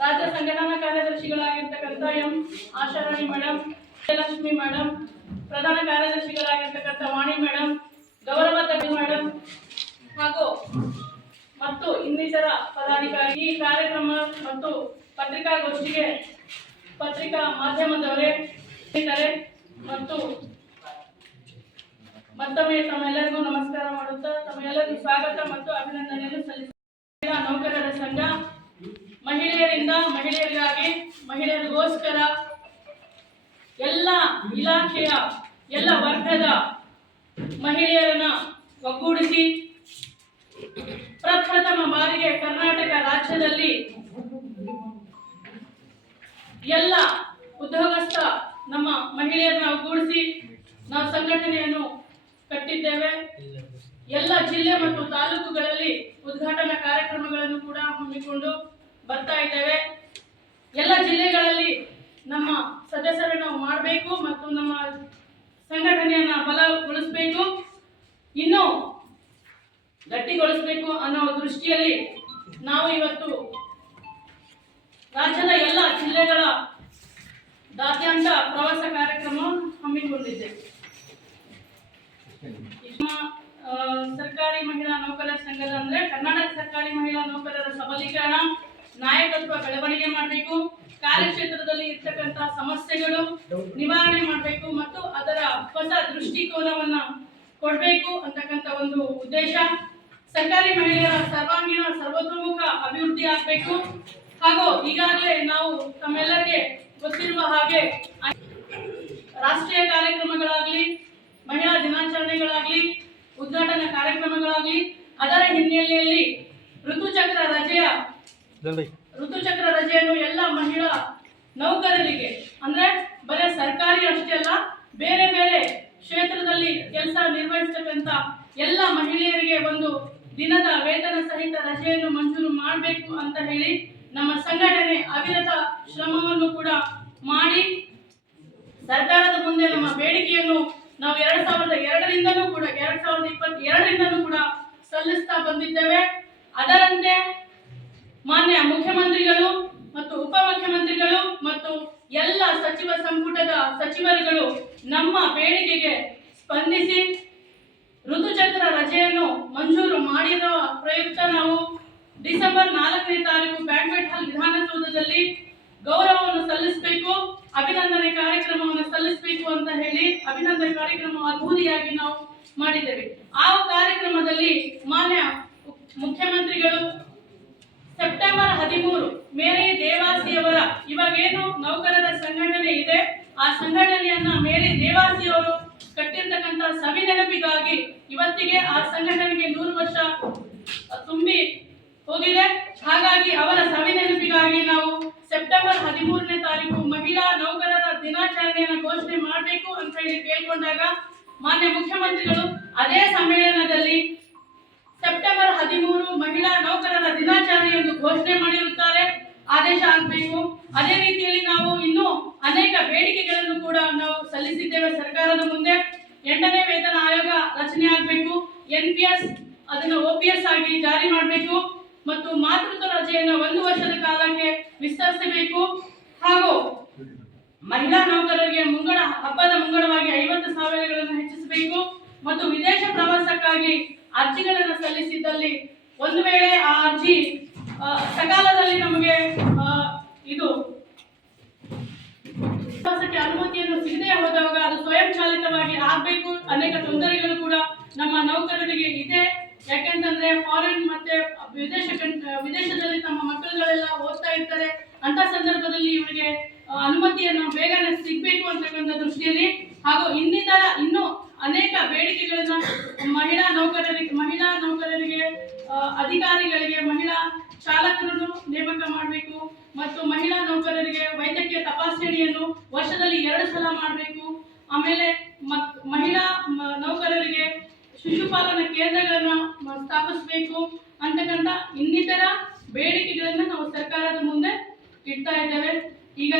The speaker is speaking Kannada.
ರಾಜ್ಯ ಸಂಘಟನಾ ಕಾರ್ಯದರ್ಶಿಗಳಾಗಿರ್ತಕ್ಕಂಥ M Asharani madam, Lakshmi madam, ಪ್ರಧಾನ ಕಾರ್ಯದರ್ಶಿಗಳಾಗಿರ್ತಕ್ಕಂಥ ವಾಣಿ ಮೇಡಮ್, ಗೌರವ ಮೇಡಮ್ ಹಾಗೂ ಮತ್ತು ಇನ್ನಿತರ ಪದಾಧಿಕಾರಿ ಈ ಕಾರ್ಯಕ್ರಮ ಮತ್ತು ಪತ್ರಿಕಾಗೋಷ್ಠಿಗೆ ಪತ್ರಿಕಾ ಮಾಧ್ಯಮದವರೇ ಮತ್ತು ಮತ್ತೊಮ್ಮೆ ತಮ್ಮೆಲ್ಲರಿಗೂ ನಮಸ್ಕಾರ ಮಾಡುತ್ತಾ ತಮ್ಮೆಲ್ಲರಿಗೂ ಸ್ವಾಗತ ಮತ್ತು ಅಭಿನಂದನೆಯನ್ನು ಸಲ್ಲಿಸುತ್ತೇನೆ. ನೌಕರರ ಸಂಘ ಮಹಿಳೆಯರಿಂದ ಮಹಿಳೆಯರಿಗಾಗಿ ಮಹಿಳೆಯರಿಗೋಸ್ಕರ ಎಲ್ಲ ಇಲಾಖೆಯ ಎಲ್ಲ ವರ್ಗದ ಮಹಿಳೆಯರನ್ನ ಒಗ್ಗೂಡಿಸಿ ಪ್ರಪ್ರಥಮ ಬಾರಿಗೆ ಕರ್ನಾಟಕ ರಾಜ್ಯದಲ್ಲಿ ಎಲ್ಲ ಉದ್ಯೋಗಸ್ಥ ನಮ್ಮ ಮಹಿಳೆಯರನ್ನ ಒಗ್ಗೂಡಿಸಿ ನಾವು ಸಂಘಟನೆಯನ್ನು ಕಟ್ಟಿದ್ದೇವೆ. ಎಲ್ಲ ಜಿಲ್ಲೆ ಮತ್ತು ತಾಲೂಕುಗಳಲ್ಲಿ ಉದ್ಘಾಟನಾ ಕಾರ್ಯಕ್ರಮಗಳನ್ನು ಕೂಡ ಹಮ್ಮಿಕೊಂಡು ಬರ್ತಾ ಇದ್ದೇವೆ. ಎಲ್ಲ ಜಿಲ್ಲೆಗಳಲ್ಲಿ ನಮ್ಮ ಸದಸ್ಯರನ್ನು ಮಾಡಬೇಕು ಮತ್ತು ನಮ್ಮ ಸಂಘಟನೆಯನ್ನ ಬಲಗೊಳಿಸಬೇಕು, ಇನ್ನೂ ಗಟ್ಟಿಗೊಳಿಸಬೇಕು ಅನ್ನೋ ದೃಷ್ಟಿಯಲ್ಲಿ ನಾವು ಇವತ್ತು ರಾಜ್ಯದ ಎಲ್ಲ ಜಿಲ್ಲೆಗಳ ದಾದ್ಯಂತ ಪ್ರವಾಸ ಕಾರ್ಯಕ್ರಮ ಹಮ್ಮಿಕೊಂಡಿದ್ದೇವೆ. ಸರ್ಕಾರಿ ಮಹಿಳಾ ನೌಕರರ ಸಂಘದ ಅಂದ್ರೆ ಕರ್ನಾಟಕ ಸರ್ಕಾರಿ ಮಹಿಳಾ ನೌಕರರ ಸಬಲೀಕರಣ, ನಾಯಕತ್ವ ಬೆಳವಣಿಗೆ ಮಾಡಬೇಕು, ಕಾರ್ಯಕ್ಷೇತ್ರದಲ್ಲಿ ಇರ್ತಕ್ಕಂತಹ ಸಮಸ್ಯೆಗಳು ನಿವಾರಣೆ ಮಾಡಬೇಕು ಮತ್ತು ಅದರ ಹೊಸ ದೃಷ್ಟಿಕೋನವನ್ನ ಕೊಡಬೇಕು ಅಂತಕ್ಕಂಥ ಒಂದು ಉದ್ದೇಶ. ಸರ್ಕಾರಿ ಮಹಿಳೆಯರ ಸರ್ವಾಂಗೀಣ ಸರ್ವತೋಮುಖ ಅಭಿವೃದ್ಧಿ ಆಗಬೇಕು. ಹಾಗೂ ಈಗಾಗಲೇ ನಾವು ತಮ್ಮೆಲ್ಲರಿಗೆ ಗೊತ್ತಿರುವ ಹಾಗೆ ರಾಷ್ಟ್ರೀಯ ಕಾರ್ಯಕ್ರಮಗಳಾಗ್ಲಿ, ಮಹಿಳಾ ದಿನಾಚರಣೆಗಳಾಗ್ಲಿ, ಉದ್ಘಾಟನಾ ಕಾರ್ಯಕ್ರಮಗಳಾಗ್ಲಿ, ಅದರ ಹಿನ್ನೆಲೆಯಲ್ಲಿ ಋತುಚಕ್ರ ರಜೆಯನ್ನು ಎಲ್ಲ ಮಹಿಳಾ ನೌಕರರಿಗೆ ಅಂದ್ರೆ ಬರೀ ಸರ್ಕಾರಿ ಅಷ್ಟೇ ಅಲ್ಲ, ಬೇರೆ ಬೇರೆ ಕ್ಷೇತ್ರದಲ್ಲಿ ಕೆಲಸ ನಿರ್ವಹಿಸತಕ್ಕಂತ ಎಲ್ಲ ಮಹಿಳೆಯರಿಗೆ ಒಂದು ದಿನದ ವೇತನ ಸಹಿತ ರಜೆಯನ್ನು ಮಂಜೂರು ಮಾಡಬೇಕು ಅಂತ ಹೇಳಿ ನಮ್ಮ ಸಂಘಟನೆ ಅವಿರತ ಶ್ರಮವನ್ನು ಕೂಡ ಮಾಡಿ ಸರ್ಕಾರದ ಮುಂದೆ ನಮ್ಮ ಬೇಡಿಕೆಯನ್ನು ನಾವು 2022ರಿಂದಲೂ ಕೂಡ ಸಲ್ಲಿಸ್ತಾ ಬಂದಿದ್ದೇವೆ. ಅದರಂತೆ ಮಾನ್ಯ ಮುಖ್ಯಮಂತ್ರಿಗಳು ಮತ್ತು ಉಪಮುಖ್ಯಮಂತ್ರಿಗಳು ಮತ್ತು ಎಲ್ಲ ಸಚಿವ ಸಂಪುಟದ ಸಚಿವರುಗಳು ನಮ್ಮ ಬೇಡಿಕೆಗೆ ಸ್ಪಂದಿಸಿ ಋತುಚಕ್ರ ರಜೆಯನ್ನು ಮಂಜೂರು ಮಾಡಿರುವ ಪ್ರಯುಕ್ತ ನಾವು ಡಿಸೆಂಬರ್ 4ನೇ ತಾರೀಕು ಬ್ಯಾಂಕ್ವೆಟ್ ಹಾಲ್ ವಿಧಾನಸೌಧದಲ್ಲಿ ಗೌರವವನ್ನು ಸಲ್ಲಿಸಬೇಕು, ಅಭಿನಂದನೆ ಕಾರ್ಯಕ್ರಮವನ್ನು ಸಲ್ಲಿಸಬೇಕು ಅಂತ ಹೇಳಿ ಅಭಿನಂದನೆ ಕಾರ್ಯಕ್ರಮ ಅದ್ಧೂರಿಯಾಗಿ ನಾವು ಮಾಡಿದ್ದೇವೆ. ಆ ಕಾರ್ಯಕ್ರಮದಲ್ಲಿ ಮಾನ್ಯ ಮುಖ್ಯಮಂತ್ರಿಗಳು ಸೆಪ್ಟೆಂಬರ್ 13 ಮೇರಿ ದೇವಾಸಿಯವರ ಇವಾಗೇನು ನೌಕರರ ಸಂಘಟನೆ ಇದೆ ಆ ಸಂಘಟನೆಯನ್ನ ಮೇರಿ ದೇವಾಸಿಯವರು ಕಟ್ಟಿರ್ತಕ್ಕಂಥ ಸವಿ ನೆನಪಿಗಾಗಿ ಇವತ್ತಿಗೆ ಆ ಸಂಘಟನೆಗೆ 100 ವರ್ಷ ತುಂಬಿ ಹೋಗಿದೆ. ಹಾಗಾಗಿ ಅವರ ಸವಿ ನೆನಪಿಗಾಗಿ ನಾವು ಸೆಪ್ಟೆಂಬರ್ 13ನೇ ತಾರೀಕು ಮಹಿಳಾ ನೌಕರರ ದಿನಾಚರಣೆಯನ್ನು ಘೋಷಣೆ ಮಾಡಬೇಕು ಅಂತ ಹೇಳಿ ಕೇಳ್ಕೊಂಡಾಗ ಮಾನ್ಯ ಮುಖ್ಯಮಂತ್ರಿಗಳು ಅದೇ ಸಮ್ಮೇಳನದಲ್ಲಿ ಸೆಪ್ಟೆಂಬರ್ 13 ಮಹಿಳಾ ನೌಕರರ ದಿನಾಚರಣೆ ಎಂದು ಘೋಷಣೆ ಮಾಡಿರುತ್ತಾರೆ. ಆದೇಶ ಆಗಬೇಕು. ಅದೇ ರೀತಿಯಲ್ಲಿ ನಾವು ಇನ್ನೂ ಅನೇಕ ಬೇಡಿಕೆಗಳನ್ನು ಕೂಡ ನಾವು ಸಲ್ಲಿಸಿದ್ದೇವೆ ಸರ್ಕಾರದ ಮುಂದೆ. 8ನೇ ವೇತನ ಆಯೋಗ ರಚನೆ ಆಗಬೇಕು, NPS ಅದನ್ನು OPS ಆಗಿ ಜಾರಿ ಮಾಡಬೇಕು ಮತ್ತು ಮಾತೃತ್ವ ರಜೆಯನ್ನು 1 ವರ್ಷದ ಕಾಲಕ್ಕೆ ವಿಸ್ತರಿಸಬೇಕು. ಹಾಗೂ ಮಹಿಳಾ ನೌಕರರಿಗೆ ಹಬ್ಬದ ಮುಂಗಡವಾಗಿ 50,000ಗಳನ್ನು ಹೆಚ್ಚಿಸಬೇಕು ಮತ್ತು ವಿದೇಶ ಪ್ರವಾಸಕ್ಕಾಗಿ ಅರ್ಜಿಗಳನ್ನು ಸಲ್ಲಿಸಿದ್ದಲ್ಲಿ ಒಂದು ವೇಳೆ ಆ ಅರ್ಜಿ ಸಕಾಲದಲ್ಲಿ ನಮಗೆ ಇದು ಪ್ರವಾಸಕ್ಕೆ ಅನುಮತಿಯನ್ನು ಸಿಗದೆ ಹೋದಾಗ ಅದು ಸ್ವಯಂ ಚಾಲಿತವಾಗಿ ಆಗಬೇಕು. ಅನೇಕ ತೊಂದರೆಗಳು ಕೂಡ ನಮ್ಮ ನೌಕರರಿಗೆ ಇದೆ. ಯಾಕೆಂತಂದ್ರೆ ಫಾರಿನ್ ಮತ್ತೆ ವಿದೇಶದಲ್ಲಿ ತಮ್ಮ ಮಕ್ಕಳುಗಳೆಲ್ಲ ಓದ್ತಾ ಇರ್ತಾರೆ. ಅಂತ ಸಂದರ್ಭದಲ್ಲಿ ಇವರಿಗೆ ಅನುಮತಿಯನ್ನು ಬೇಗನೆ ಸಿಗಬೇಕು ಅಂತಕ್ಕಂಥ ದೃಷ್ಟಿಯಲ್ಲಿ ಹಾಗೂ ಇನ್ನೂ ಅನೇಕ ಬೇಡಿಕೆಗಳನ್ನ ಮಹಿಳಾ ನೌಕರರಿಗೆ ಅಧಿಕಾರಿಗಳಿಗೆ ಮಹಿಳಾ ಚಾಲಕರನ್ನು ನೇಮಕ ಮಾಡಬೇಕು ಮತ್ತು ಮಹಿಳಾ ನೌಕರರಿಗೆ ವೈದ್ಯಕೀಯ ತಪಾಸಣೆಯನ್ನು ವರ್ಷದಲ್ಲಿ 2 ಸಲ ಮಾಡಬೇಕು. ಆಮೇಲೆ ಮಹಿಳಾ ನೌಕರರಿಗೆ ಶಿಶುಪಾಲನಾ ಕೇಂದ್ರಗಳನ್ನು ಸ್ಥಾಪಿಸಬೇಕು ಅಂತಕ್ಕಂಥ ಇನ್ನಿತರ ಬೇಡಿಕೆಗಳನ್ನ ನಾವು ಸರ್ಕಾರದ ಮುಂದೆ ಇಡ್ತಾ ಇದ್ದೇವೆ. ಈಗ